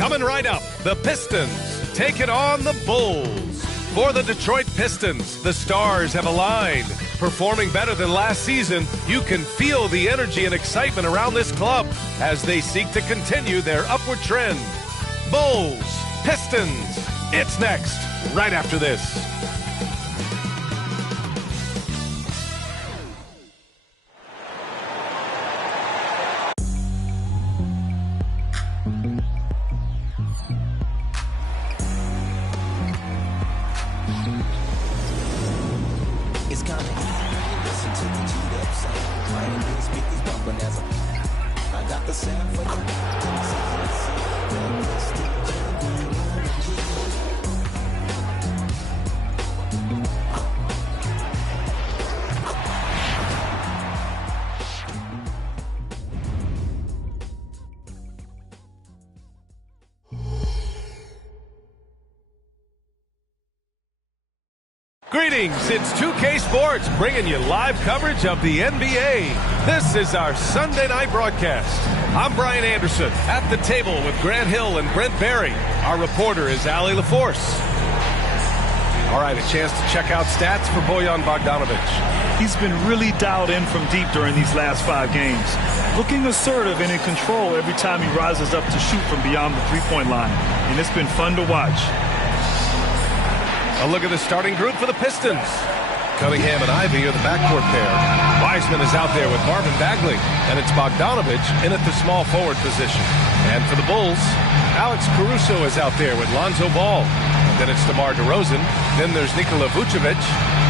Coming right up, the Pistons take it on the Bulls. For the Detroit Pistons, the stars have aligned. Performing better than last season, you can feel the energy and excitement around this club as they seek to continue their upward trend. Bulls, Pistons, it's next, right after this. Greetings, it's 2K Sports bringing you live coverage of the NBA. This is our Sunday night broadcast. I'm Brian Anderson at the table with Grant Hill and Brent Barry. Our reporter is Allie LaForce. All right, a chance to check out stats for Bojan Bogdanovic. He's been really dialed in from deep during these last 5 games. Looking assertive and in control every time he rises up to shoot from beyond the three-point line. And it's been fun to watch. A look at the starting group for the Pistons. Cunningham and Ivy are the backcourt pair. Wiseman is out there with Marvin Bagley, and it's Bogdanovic in at the small forward position. And for the Bulls, Alex Caruso is out there with Lonzo Ball. And then it's DeMar DeRozan. Then there's Nikola Vucevic,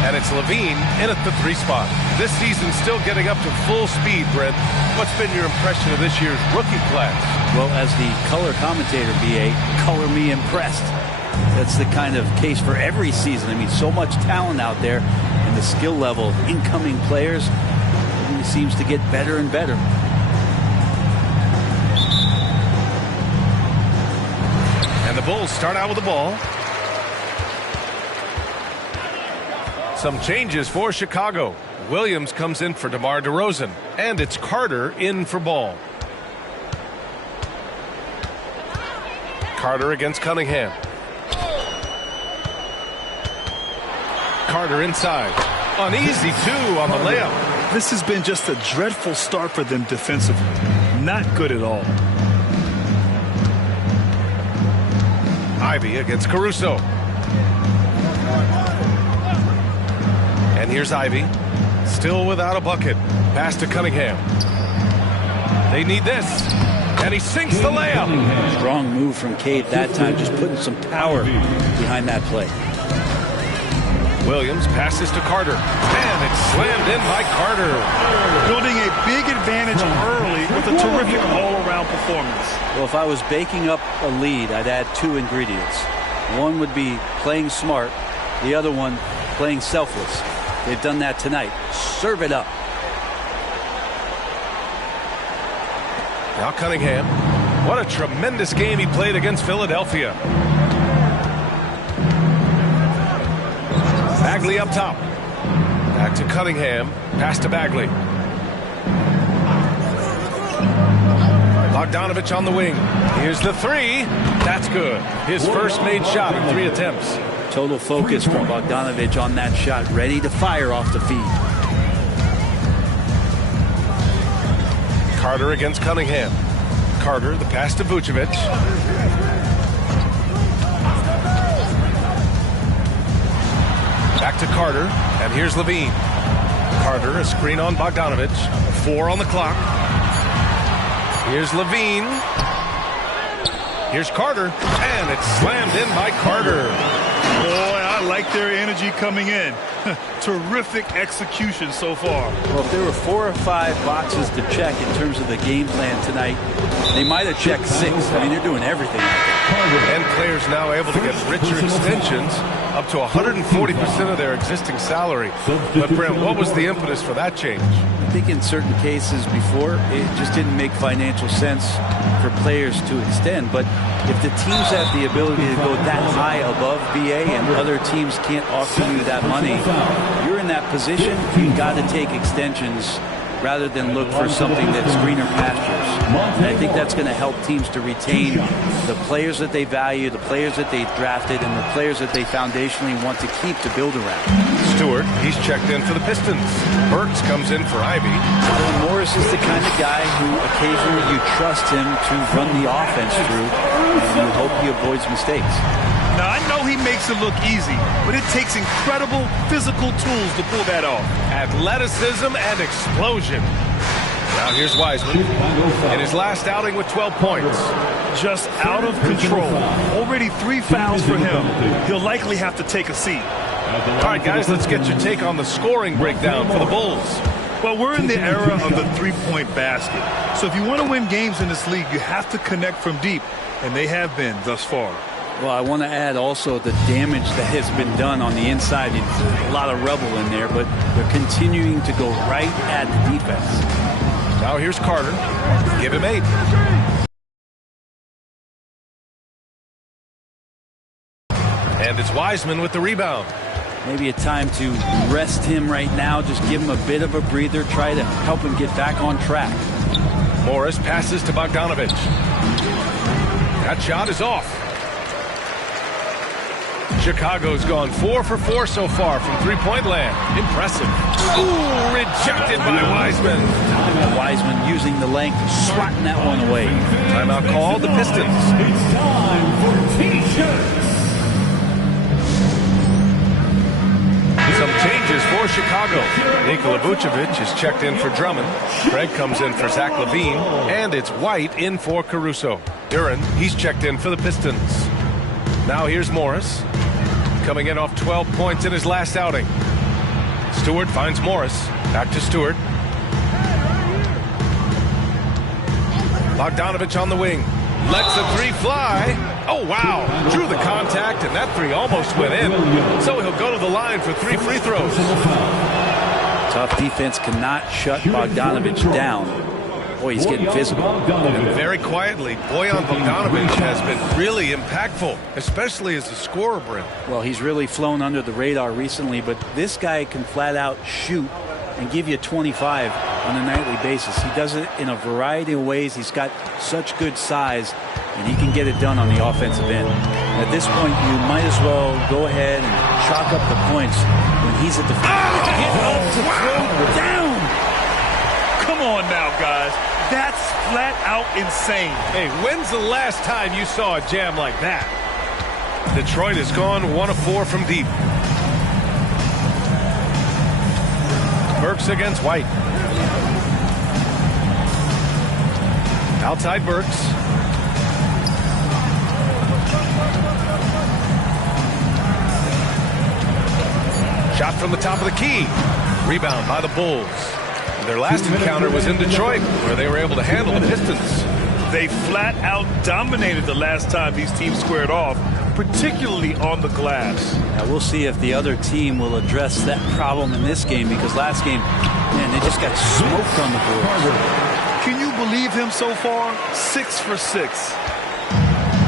and it's Levine in at the 3 spot. This season's still getting up to full speed, Brent. What's been your impression of this year's rookie class? Well, as the color commentator, BA, color me impressed. That's the kind of case for every season. I mean, so much talent out there, and the skill level of incoming players really seems to get better and better. And the Bulls start out with the ball. Some changes for Chicago. Williams comes in for DeMar DeRozan, and it's Carter in for Ball. Carter against Cunningham. Carter inside. Uneasy, too, on the layup. This has been just a dreadful start for them defensively. Not good at all. Ivy against Caruso. And here's Ivy. Still without a bucket. Pass to Cunningham. They need this. And he sinks the layup. Strong move from Cade that time, just putting some power behind that play. Williams passes to Carter, and it's slammed in by Carter. Building a big advantage early with a terrific all-around performance. Well, if I was baking up a lead, I'd add 2 ingredients. One would be playing smart, the other one playing selfless. They've done that tonight. Serve it up. Now Cunningham. What a tremendous game he played against Philadelphia. Bagley up top. Back to Cunningham. Pass to Bagley. Bogdanovic on the wing. Here's the 3. That's good. His first made shot in 3 attempts. Total focus from Bogdanovic on that shot. Ready to fire off the feed. Carter against Cunningham. Carter, the pass to Vucevic. Back to Carter, and here's Levine. Carter, a screen on Bogdanovic. 4 on the clock. Here's Levine. Here's Carter, and it's slammed in by Carter. Boy, I like their energy coming in. Terrific execution so far. Well, if there were 4 or 5 boxes to check in terms of the game plan tonight, they might have checked 6. I mean, they're doing everything out there. And players now able to get richer extensions, up to 140% of their existing salary. But, Brent, what was the impetus for that change? I think in certain cases before, it just didn't make financial sense for players to extend. But if the teams have the ability to go that high above BA and other teams can't offer you that money, you're in that position, you've got to take extensions rather than look for something that's greener pastures. And I think that's going to help teams to retain the players that they value, the players that they drafted, and the players that they foundationally want to keep to build around. Stewart, he's checked in for the Pistons. Burks comes in for Ivy. So Morris is the kind of guy who occasionally you trust him to run the offense through, and you hope he avoids mistakes. Now, I know he makes it look easy, but it takes incredible physical tools to pull that off. Athleticism and explosion. Now here's Wiseman in his last outing with 12 points. Just out of control. Already 3 fouls for him. He'll likely have to take a seat. All right, guys, let's get your take on the scoring breakdown for the Bulls. Well, we're in the era of the three-point basket. So if you want to win games in this league, you have to connect from deep, and they have been thus far. Well, I want to add also the damage that has been done on the inside. It's a lot of rubble in there, but they're continuing to go right at the defense. Now here's Carter. Give him 8. And it's Wiseman with the rebound. Maybe a time to rest him right now. Just give him a bit of a breather. Try to help him get back on track. Morris passes to Bogdanovich. That shot is off. Chicago's gone 4 for 4 so far from three-point land. Impressive. Ooh, rejected by Wiseman. Wiseman using the length, swatting that one away. Timeout called, the Pistons. It's time for T-shirts. Some changes for Chicago. Nikola Vucevic is checked in for Drummond. Craig comes in for Zach LaVine. And it's White in for Caruso. Duran, he's checked in for the Pistons. Now here's Morris. Coming in off 12 points in his last outing. Stewart finds Morris. Back to Stewart. Bogdanovich on the wing. Lets the 3 fly. Oh, wow. Drew the contact, and that 3 almost went in. So he'll go to the line for 3 free throws. Tough defense cannot shut Bogdanovich down. Boy, he's getting physical. And very quietly, Bojan Bogdanovic has been really impactful, especially as a scorer, Brent. Well, he's really flown under the radar recently, but this guy can flat out shoot and give you 25 on a nightly basis. He does it in a variety of ways. He's got such good size, and he can get it done on the offensive end. At this point, you might as well go ahead and chalk up the points when he's at the front. Get up to throw down. Come on now, guys. That's flat out insane. Hey, when's the last time you saw a jam like that? Detroit has gone 1 of 4 from deep. Burks against White. Outside Burks. Shot from the top of the key. Rebound by the Bulls. Their last encounter was in Detroit, where they were able to handle the Pistons. They flat out dominated the last time these teams squared off, particularly on the glass. Now we'll see if the other team will address that problem in this game, because last game, man, they just got smoked on the boards. Can you believe him so far? 6 for 6.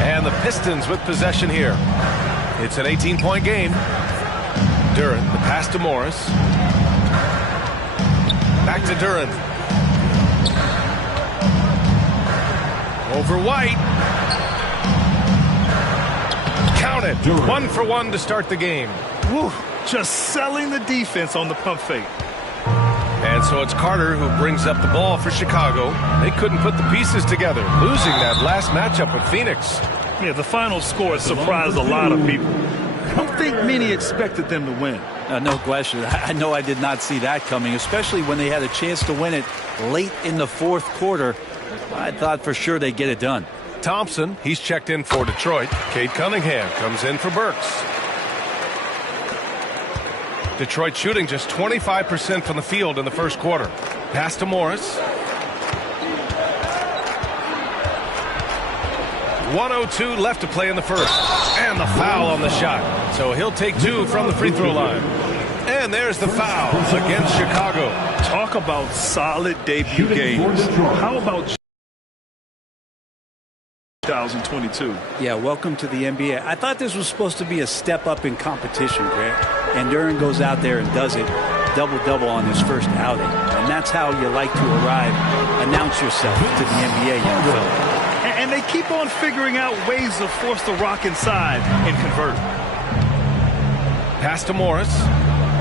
And the Pistons with possession here. It's an 18-point game. Duran, the pass to Morris. Back to Duran. Over White. Count it. 1 for 1 to start the game. Woo, just selling the defense on the pump fake. And so it's Carter who brings up the ball for Chicago. They couldn't put the pieces together, losing that last matchup with Phoenix. Yeah, the final score surprised a lot of people. I don't think many expected them to win. No question. I know I did not see that coming, especially when they had a chance to win it late in the fourth quarter. I thought for sure they'd get it done. Thompson, he's checked in for Detroit. Cade Cunningham comes in for Burks. Detroit shooting just 25% from the field in the first quarter. Pass to Morris. 1:02 left to play in the first. And the foul on the shot. So he'll take 2 from the free throw line. And there's the foul against Chicago. Talk about solid debut games. How about 2022? Yeah, welcome to the NBA. I thought this was supposed to be a step up in competition, Grant. And Duran goes out there and does it double-double on his first outing. And that's how you like to announce yourself to the NBA, young fella. And they keep on figuring out ways to force the rock inside and convert. Pass to Morris.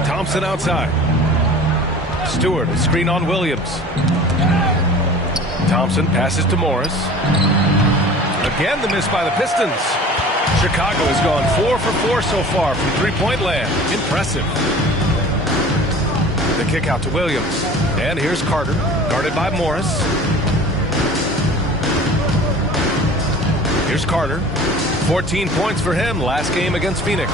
Thompson outside. Stewart, a screen on Williams. Thompson passes to Morris. Again, the miss by the Pistons. Chicago has gone 4 for 4 so far from three-point land. Impressive. The kick out to Williams. And here's Carter, guarded by Morris. Here's Carter. 14 points for him last game against Phoenix.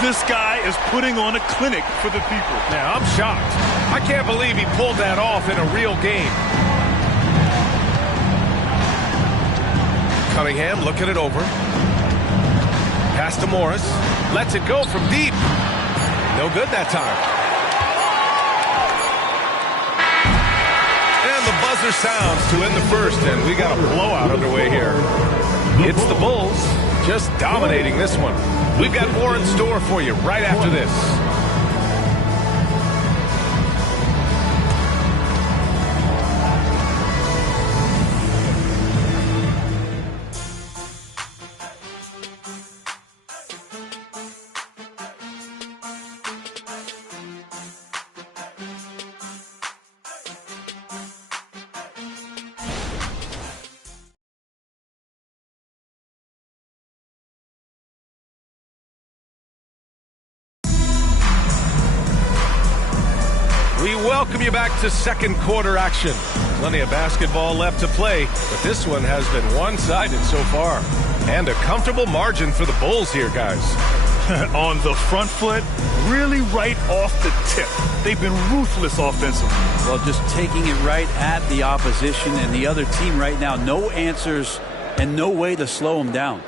This guy is putting on a clinic for the people. Now, I'm shocked. I can't believe he pulled that off in a real game. Cunningham looking it over. Pass to Morris. Lets it go from deep. No good that time. And the buzzer sounds to end the first, and we got a blowout underway here. It's the Bulls just dominating this one. We've got more in store for you right after this. We welcome you back to second quarter action. Plenty of basketball left to play, but this one has been one-sided so far. And a comfortable margin for the Bulls here, guys. On the front foot, really right off the tip. They've been ruthless offensively. Well, just taking it right at the opposition and the other team right now. No answers and no way to slow them down.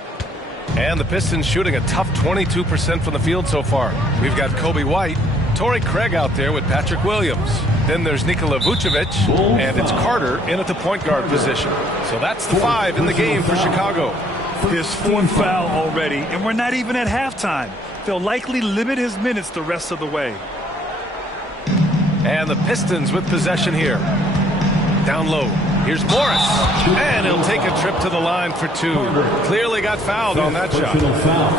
And the Pistons shooting a tough 22% from the field so far. We've got Kobe White, Torrey Craig out there with Patrick Williams. Then there's Nikola Vucevic, and it's Carter in at the point guard position. So that's the 5 in the game for Chicago. His 4th foul already, and we're not even at halftime. They'll likely limit his minutes the rest of the way. And the Pistons with possession here. Down low. Here's Morris. And he'll take a trip to the line for 2. Clearly got fouled on that shot.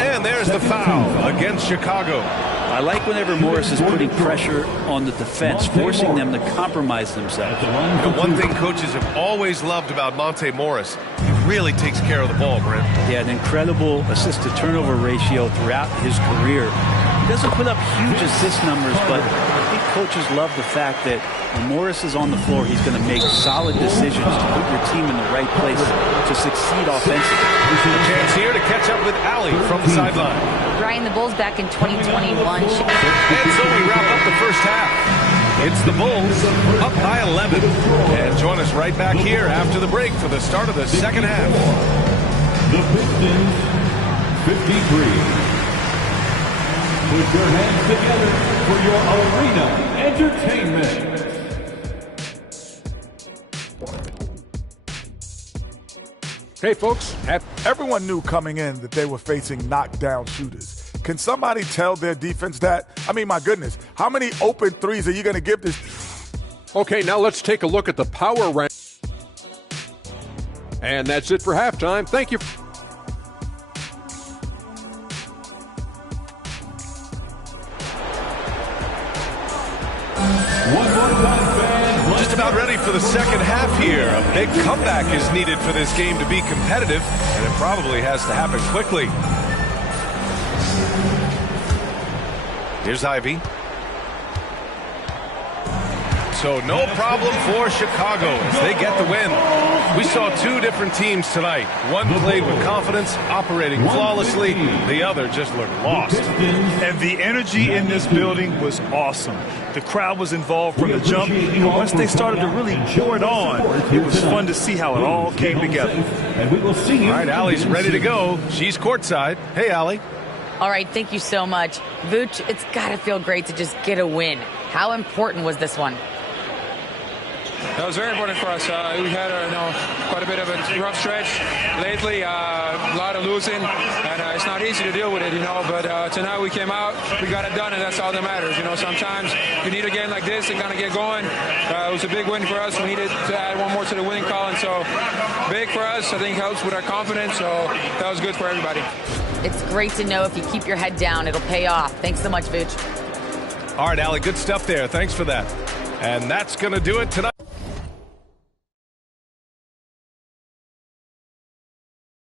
And there's the foul against Chicago. I like whenever Morris is putting pressure on the defense, forcing them to compromise themselves. The one thing coaches have always loved about Monte Morris, he really takes care of the ball, Brent. Yeah, an incredible assist-to-turnover ratio throughout his career. He doesn't put up huge assist numbers, but I think coaches love the fact that when Morris is on the floor, he's going to make solid decisions to put your team in the right place to succeed offensively. A chance here to catch up with Allie from the sideline. Ryan, the Bulls back in 2021. And so we wrap up the first half. It's the Bulls up by 11. And join us right back here after the break for the start of the second half. The Pistons, 53. Put your hands together for your arena entertainment. Hey, folks, everyone knew coming in that they were facing knockdown shooters. Can somebody tell their defense that? I mean, my goodness, how many open threes are you going to give this? Okay, now let's take a look at the power rank. And that's it for halftime. Thank you. Just about ready for the second half here. A big comeback is needed for this game to be competitive, and it probably has to happen quickly. Here's Ivy. So no problem for Chicago as they get the win. We saw 2 different teams tonight. One played with confidence, operating flawlessly. The other just looked lost. And the energy in this building was awesome. The crowd was involved from the jump. Once they started to really pour it on, it was fun to see how it all came together. And we will see you. All right, Allie's ready to go. She's courtside. Hey, Allie. All right, thank you so much. Vooch, it's got to feel great to just get a win. How important was this one? That was very important for us. We had quite a bit of a rough stretch lately, a lot of losing, and it's not easy to deal with it, but tonight we came out, we got it done, and that's all that matters. Sometimes you need a game like this to kind of get going. It was a big win for us. We needed to add one more to the winning column, so big for us. I think helps with our confidence, so that was good for everybody. It's great to know if you keep your head down, it'll pay off. Thanks so much, Vooch. All right, Allie, good stuff there. Thanks for that. And that's going to do it tonight.